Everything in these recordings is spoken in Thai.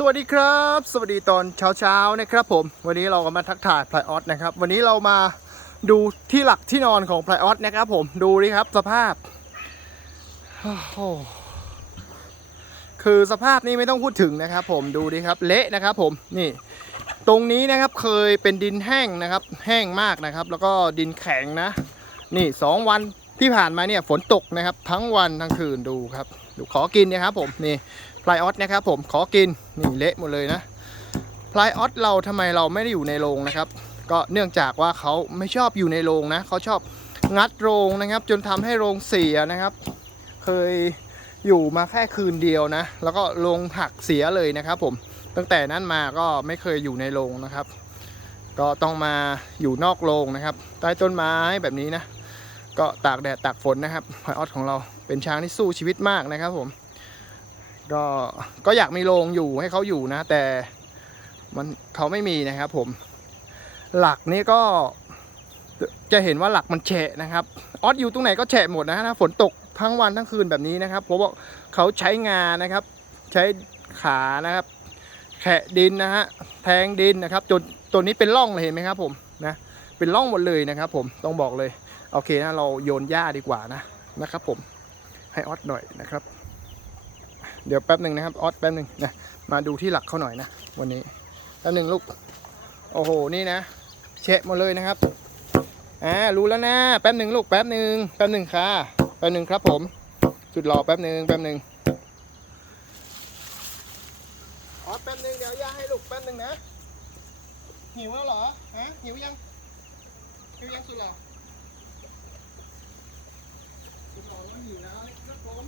สวัสดีครับ สวัสดีตอนเช้าๆนะครับผม วันนี้เราก็มาทักทายพลายออสนะครับ วันนี้เรามาดูที่หลักที่นอนของพลายออสนะครับผมดูดิครับสภาพโอ้คือสภาพนี้ไม่ต้องพูดถึงนะครับ ผมดูดิครับเละนะครับ ผมนี่ ตรงนี้นะครับเคยเป็นดินแห้งนะครับ แห้งมากนะครับ แล้วก็ดินแข็งนะ นี่สองวันที่ผ่านมาเนี่ยฝนตกนะครับ ทั้งวันทั้งคืนดูครับดูขอกินนะครับ ผมนี่ พลายออสนะครับผมขอกินนี่เละหมดเลยนะพลายออสเราทำไมเราไม่ได้อยู่ในโรงนะครับ ก็เนื่องจากว่าเขาไม่ชอบอยู่ในโรงนะเขาชอบงัดโรงนะครับ จนทำให้โรงเสียนะครับ เคยอยู่มาแค่คืนเดียวนะ แล้วก็โรงหักเสียเลยนะครับผมตั้งแต่นั้นมาก็ไม่เคยอยู่ในโรงนะครับ ก็ต้องมาอยู่นอกโรงนะครับ ใต้ต้นไม้แบบนี้นะ ก็ตากแดดตากฝนนะครับพลายออสของเราเป็นช้างที่สู้ชีวิตมากนะครับผม ก็ก็อยากมีโรงอยู่ให้เขาอยู่นะ แต่มันเขาไม่มีนะครับผม หลักนี้ก็จะเห็นว่าหลักมันแฉะนะครับ ออสอยู่ตรงไหนก็แฉะหมดนะถ้าฝนตกทั้งวันทั้งคืนแบบนี้นะครับ เพราะว่าเขาใช้งานนะครับ ใช้ขานะครับ แขะดินนะฮะ แทงดินนะครับ จนตัวนี้เป็นร่องเลยเห็นไหมครับ ผมนะ เป็นร่องหมดเลยนะครับ ผม ต้องบอกเลย โอเคนะ เราโยนหญ้าดีกว่านะนะครับ ผม ให้ออสหน่อยนะครับ เดี๋ยวแป๊บหนึ่งนะครับออสแป๊บหนึ่งนะมาดูที่หลักเขาหน่อยนะวันนี้แป๊บหนึ่งลูกโอ้โหนี่นะเชะหมดเลยนะครับอ่ารู้แล้วนะแป๊บหนึ่งลูกแป๊บหนึ่งแป๊บหนึ่งค่ะแป๊บหนึ่งครับผม จุดรอแป๊บหนึ่งแป๊บหนึ่งออสแป๊บหนึ่งเดี๋ยวย่าให้ลูกแป๊บหนึ่งนะหิวแล้วเหรอฮะหิวยังหิวยังสุดหรอสุดหรอว่าหิวนะครับผม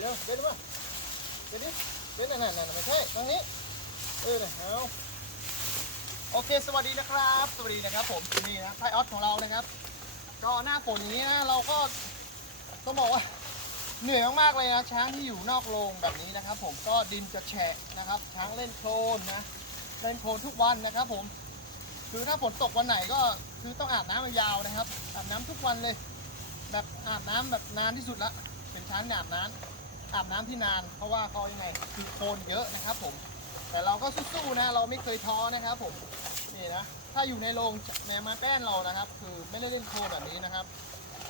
เดี๋ยวเดี๋ยวเดี๋ยวดิเดี๋ยวนั่นนั่นนั่นไม่ใช่ตรงนี้ เออเลยเอาโอเค สวัสดีนะครับ สวัสดีนะครับ ผมนี่นะไทออสของเรานะครับ ก็หน้าฝนอย่างนี้นะเราก็ต้องบอกว่าเหนื่อยมากๆเลยนะ ช้างที่อยู่นอกโรงแบบนี้นะครับ ผมก็ดินจะแฉะนะครับ ช้างเล่นโคลนนะเล่นโคลนทุกวันนะครับ ผม คือถ้าฝนตกวันไหนก็คือต้องอาบน้ำยาวนะครับอาบน้ำทุกวันเลย แบบอาบน้ำแบบนานที่สุดละเป็นช้างอาบน้ำ อาบน้ำที่นาน เพราะว่าเขายังไงคือโคลนเยอะนะครับผม แต่เราก็สู้ๆนะ เราไม่เคยท้อนะครับผมนี่นะถ้าอยู่ในโรงแมมาแป้นเรานะครับ คือไม่ได้เล่นโคลนแบบนี้นะครับ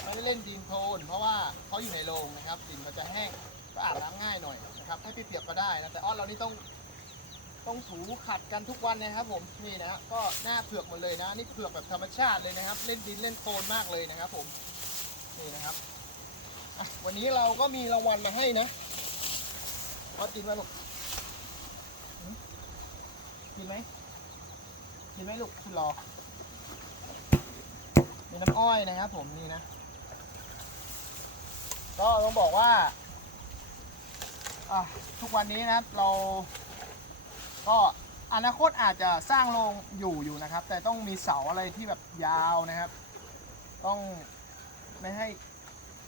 ไม่ได้เล่นดินโคลนเพราะว่าเขาอยู่ในโรงนะครับดินมันจะแห้งก็อาบน้ำง่ายหน่อยนะครับให้เปียกๆก็ได้นะแต่อ้อนเรานี่ต้องต้องถูขัดกันทุกวันนะครับผมนี่นะฮะก็หน้าเผือกหมดเลยนะนี่เผือกแบบธรรมชาติเลยนะครับ เล่นดินเล่นโคลนมากเลยนะครับผมนี่นะครับ อะวันนี้เราก็มีรางวัลมาให้นะพอกินไหมลูกหืมกินไหมกินไหมลูกคุณรอ มีน้ำอ้อยนะครับผมนี่นะ ก็ต้องบอกว่าอะทุกวันนี้นะครับเรา ก็อนาคตอาจจะสร้างโรงอยู่อยู่นะครับ แต่ต้องมีเสาอะไรที่แบบยาวนะครับ ต้องไม่ให้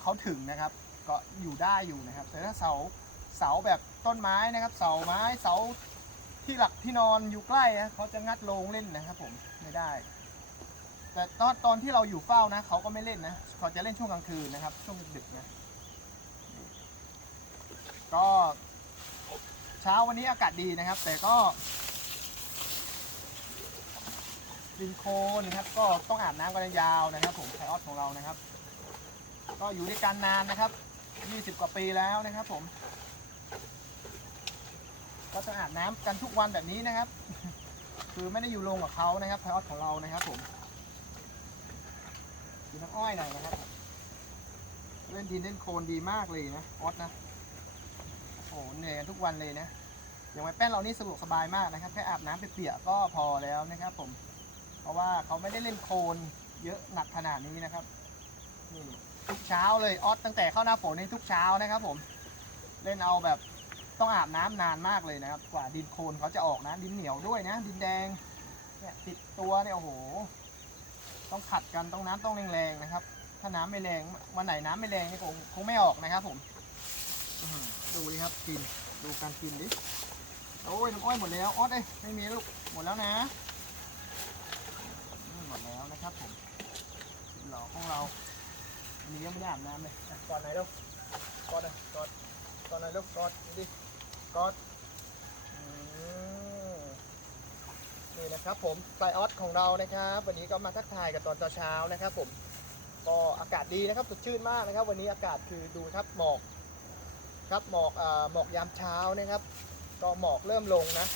เขาถึงนะครับ ก็อยู่ได้อยู่นะครับ แต่ถ้าเสาเสาแบบต้นไม้นะครับ เสาไม้เสาที่หลักที่นอนอยู่ใกล้นะเขาจะงัดโลงเล่นนะครับผมไม่ได้ แต่ตอนตอนที่เราอยู่เฝ้านะเขาก็ไม่เล่นนะเขาจะเล่นช่วงกลางคืนนะครับ ช่วงดึกๆนะก็เช้าวันนี้อากาศดีนะครับ แต่ก็ดินโคลนครับก็ต้องอาบน้ำกันยาวนะครับ ผมไทออสของเรานะครับ ก็อยู่ด้วยกันนานนะครับ 20 กว่าปีแล้วนะครับผม ก็จะอาบน้ำกันทุกวันแบบนี้นะครับ คือไม่ได้อยู่โรงกับเขานะครับไพออสของเรานะครับผมกินน้ำอ้อยหน่อยนะครับ เล่นดินเล่นโคลนดีมากเลยนะออสนะโอ้โหเหนื่อยกันทุกวันเลยนะอย่างไม้แป้นเรานี่สะดวกสบายมากนะครับแค่อาบน้ำไปเปียกก็พอแล้วนะครับ ผม เพราะว่าเขาไม่ได้เล่นโคลนเยอะหนักขนาดนี้นะครับนี่ ทุกเช้าเลยออสตั้งแต่เข้าหน้าฝนในทุกเช้านะครับ ผม เล่นเอาแบบต้องอาบน้ำนานมากเลยนะครับ กว่าดินโคลนเขาจะออกนะดินเหนียวด้วยนะ ดินแดงเนี่ยติดตัวเนี่ยโอ้โห ต้องขัดกันต้องน้ำต้องแรงๆนะครับ ถ้าน้ำไม่แรงวันไหนน้ำไม่แรงนี่คงคงไม่ออกนะครับ ผมดูดิครับกินดูการกินดิโอ้ยน้ำอ้อยหมดแล้วออสเอ้ยไม่มีลูกหมดแล้วนะหมดแล้วนะครับผมหล่อของเรา อันนี้ยังไม่ได้อาบน้ำเลยอะกอดไหนอยลูกกอดหน่อยกอดกอดไหนอยลูกกอดดิกอดอืมนี่นะครับผมไฟออสของเรานะครับ วันนี้ก็มาทักทายกันตอนเช้าๆนะครับ ผม ก็อากาศดีนะครับสดชื่นมากนะครับ วันนี้อากาศคือดูครับหมอก ครับหมอกอ่าหมอกยามเช้านะครับ ก็หมอกเริ่มลงนะ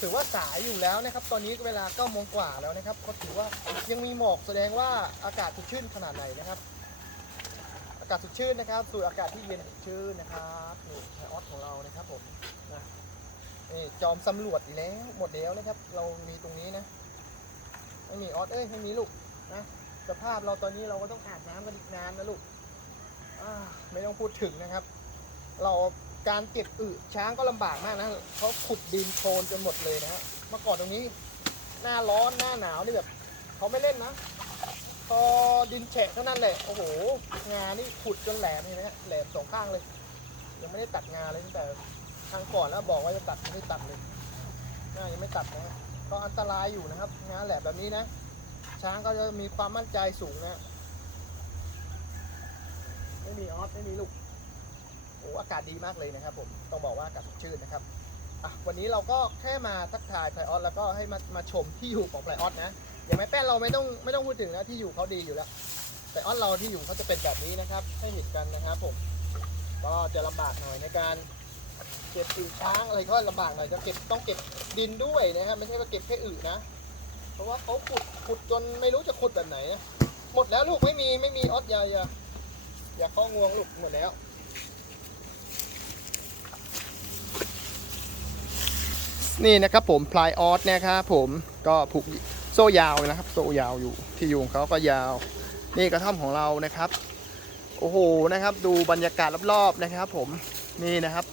ถือว่าสายอยู่แล้วนะครับ ตอนนี้เวลา9โมงกว่าแล้วนะครับ ก็ถือว่ายังมีหมอกแสดงว่าอากาศสดชื่นขนาดไหนนะครับ อากาศสดชื่นนะครับ สูดอากาศที่เย็นสดชื่นนะครับนี่ไทออสของเรานะครับผมนะนี่จอมสำรวจอีกแล้วหมดแล้วนะครับ เรามีตรงนี้นะไม่มีออสเอ้ยไม่มีลูกนะสภาพเราตอนนี้เราก็ต้องอาบน้ำกันอีกนานนะลูกไม่ต้องพูดถึงนะครับ เราการเก็บอึช้างก็ลำบากมากนะเขาขุดดินโคลนจนหมดเลยนะฮะเมื่อก่อนตรงนี้ หน้าร้อนหน้าหนาวนี่แบบเขาไม่เล่นนะ พอดินแฉะเท่านั้นแหละ โอ้โห งานี่ขุดจนแหลมเห็นไหมฮะแหลมสองข้างเลย ยังไม่ได้ตัดงาเลยตั้งแต่ครั้งก่อนแล้วบอกว่าจะตัดไม่ได้ตัดเลยงายังไม่ตัดนะฮะก็อันตรายอยู่นะครับ งาแหลมแบบนี้นะ ช้างก็จะมีความมั่นใจสูงนะไม่มีออฟไม่มีลูกโอ้อากาศดีมากเลยนะครับ ผมต้องบอกว่าอากาศสดชื่นนะครับอะวันนี้เราก็แค่มาทักทายไพออสแล้วก็ให้มามาชมที่อยู่ของไพออสนะ อย่างแม่แป้นเราไม่ต้องไม่ต้องพูดถึงนะที่อยู่เขาดีอยู่แล้ว แต่ออสเราที่อยู่เขาจะเป็นแบบนี้นะครับ ให้เห็นกันนะครับผมก็จะลำบากหน่อยในการเก็บอึช้างอะไรก็ลำบากหน่อยจะเก็บต้องเก็บดินด้วยนะครับไม่ใช่ว่าเก็บแค่อึนนะ เพราะว่าเขาขุดขุดจนไม่รู้จะขุดแบบไหนนะหมดแล้วลูกไม่มีไม่มีออสยาอย่าอย่าข้องวงลูกหมดแล้วนี่นะครับผมพลายออสนะครับผมก็ผูก โซ่ยาวนะครับ โซ่ยาวอยู่ที่อยู่ของเขาก็ยาว นี่กระท่อมของเรานะครับ โอ้โหนะครับ ดูบรรยากาศรอบๆนะครับ ผมนี่นะครับ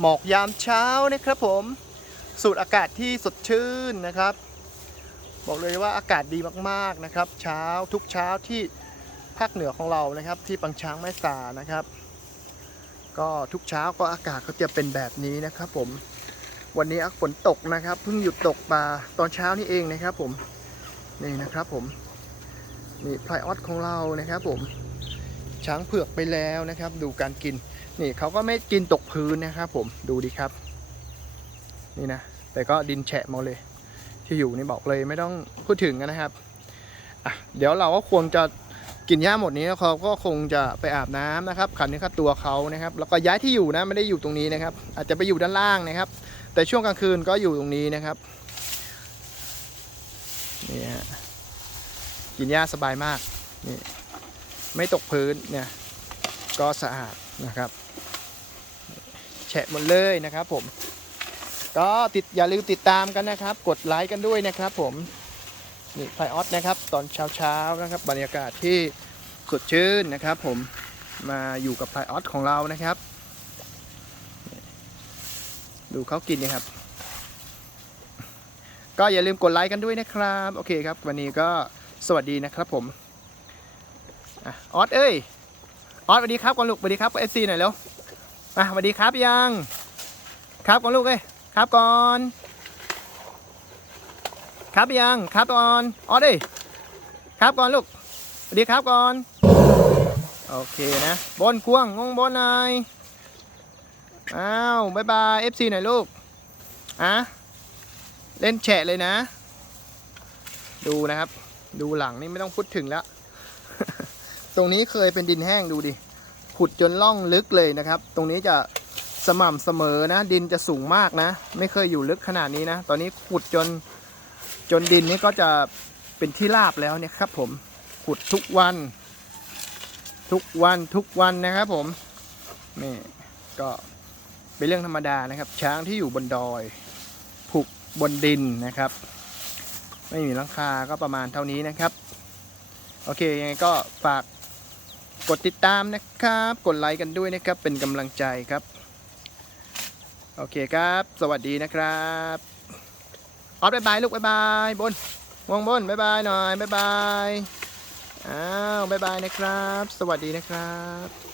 หมอกยามเช้านะครับ ผมสูดอากาศที่สดชื่นนะครับ บอกเลยว่าอากาศดีมากๆนะครับ เช้าทุกเช้าที่ภาคเหนือของเรานะครับ ที่ปังช้างแม่สานะครับ ก็ทุกเช้าก็อากาศก็จะเป็นแบบนี้นะครับ ผมวันนี้ฝนตกนะครับเพิ่งหยุดตกมาตอนเช้านี่เองนะครับผม นี่นะครับผมนี่พลออสของเรานะครับผมช้างเผือกไปแล้วนะครับ ดูการกิน นี่เขาก็ไม่กินตกพื้นนะครับ ผมดูดีครับ นี่นะ แต่ก็ดินแฉะมดเลย ที่อยู่นี่บอกเลยไม่ต้องพูดถึงนะครับอะเดี๋ยวเราก็ควรจะกินหญ้าหมดนี้แล้วเขาก็คงจะไปอาบน้ำนะครับ ขันนี้ขัดตัวเขานะครับ แล้วก็ย้ายที่อยู่นะไม่ได้อยู่ตรงนี้นะครับ อาจจะไปอยู่ด้านล่างนะครับ แต่ช่วงกลางคืนก็อยู่ตรงนี้นะครับ นี่ฮะกินหญ้าสบายมากนี่ไม่ตกพื้นเนี่ยก็สะอาดนะครับแฉะหมดเลยนะครับผม ก็ติดอย่าลืมติดตามกันนะครับ กดไลค์กันด้วยนะครับผมนี่ไพออสนะครับ ตอนเช้าๆนะครับ บรรยากาศที่สดชื่นนะครับผมมาอยู่กับไพออสของเรานะครับ ดูเขากินนะครับ ก็อย่าลืมกดไลค์กันด้วยนะครับ โอเคครับ วันนี้ก็สวัสดีนะครับผมออสเอ้ยออสสวัสดีครับกอนลูกสวัสดีครับเอฟซีหน่อยเร็วมาสวัสดีครับยัง ครับกอนลูกเอ้ยครับก่อน ครับยังครับก่อนออดดิครับก่อนลูกสวัสดีครับก่อน โอเคนะบนควงงงบนน่อยอ้าวบายบายเอฟซีหน่อยลูกอะ เล่นแฉะเลยนะ ดูนะครับ ดูหลังนี่ไม่ต้องพูดถึงแล้ว ตรงนี้เคยเป็นดินแห้งดูดิ ขุดจนล่องลึกเลยนะครับ ตรงนี้จะสม่ำเสมอนะ ดินจะสูงมากนะ ไม่เคยอยู่ลึกขนาดนี้นะ ตอนนี้ขุดจนจนดินนี้ก็จะเป็นที่ราบแล้วเนี่ยครับ ผมขุดทุกวัน ทุกวันทุกวันนะครับ ผมนี่ก็เป็นเรื่องธรรมดานะครับ ช้างที่อยู่บนดอย บนดินนะครับ ไม่มีหลังคาก็ประมาณเท่านี้นะครับ โอเคยังไงก็ฝากกดติดตามนะครับ กดไลค์กันด้วยนะครับ เป็นกำลังใจครับ โอเคครับ สวัสดีนะครับออสบายบายลูกบายบายบนวงบนบายบายหน่อยบายบายอ้าวบายบายนะครับ สวัสดีนะครับ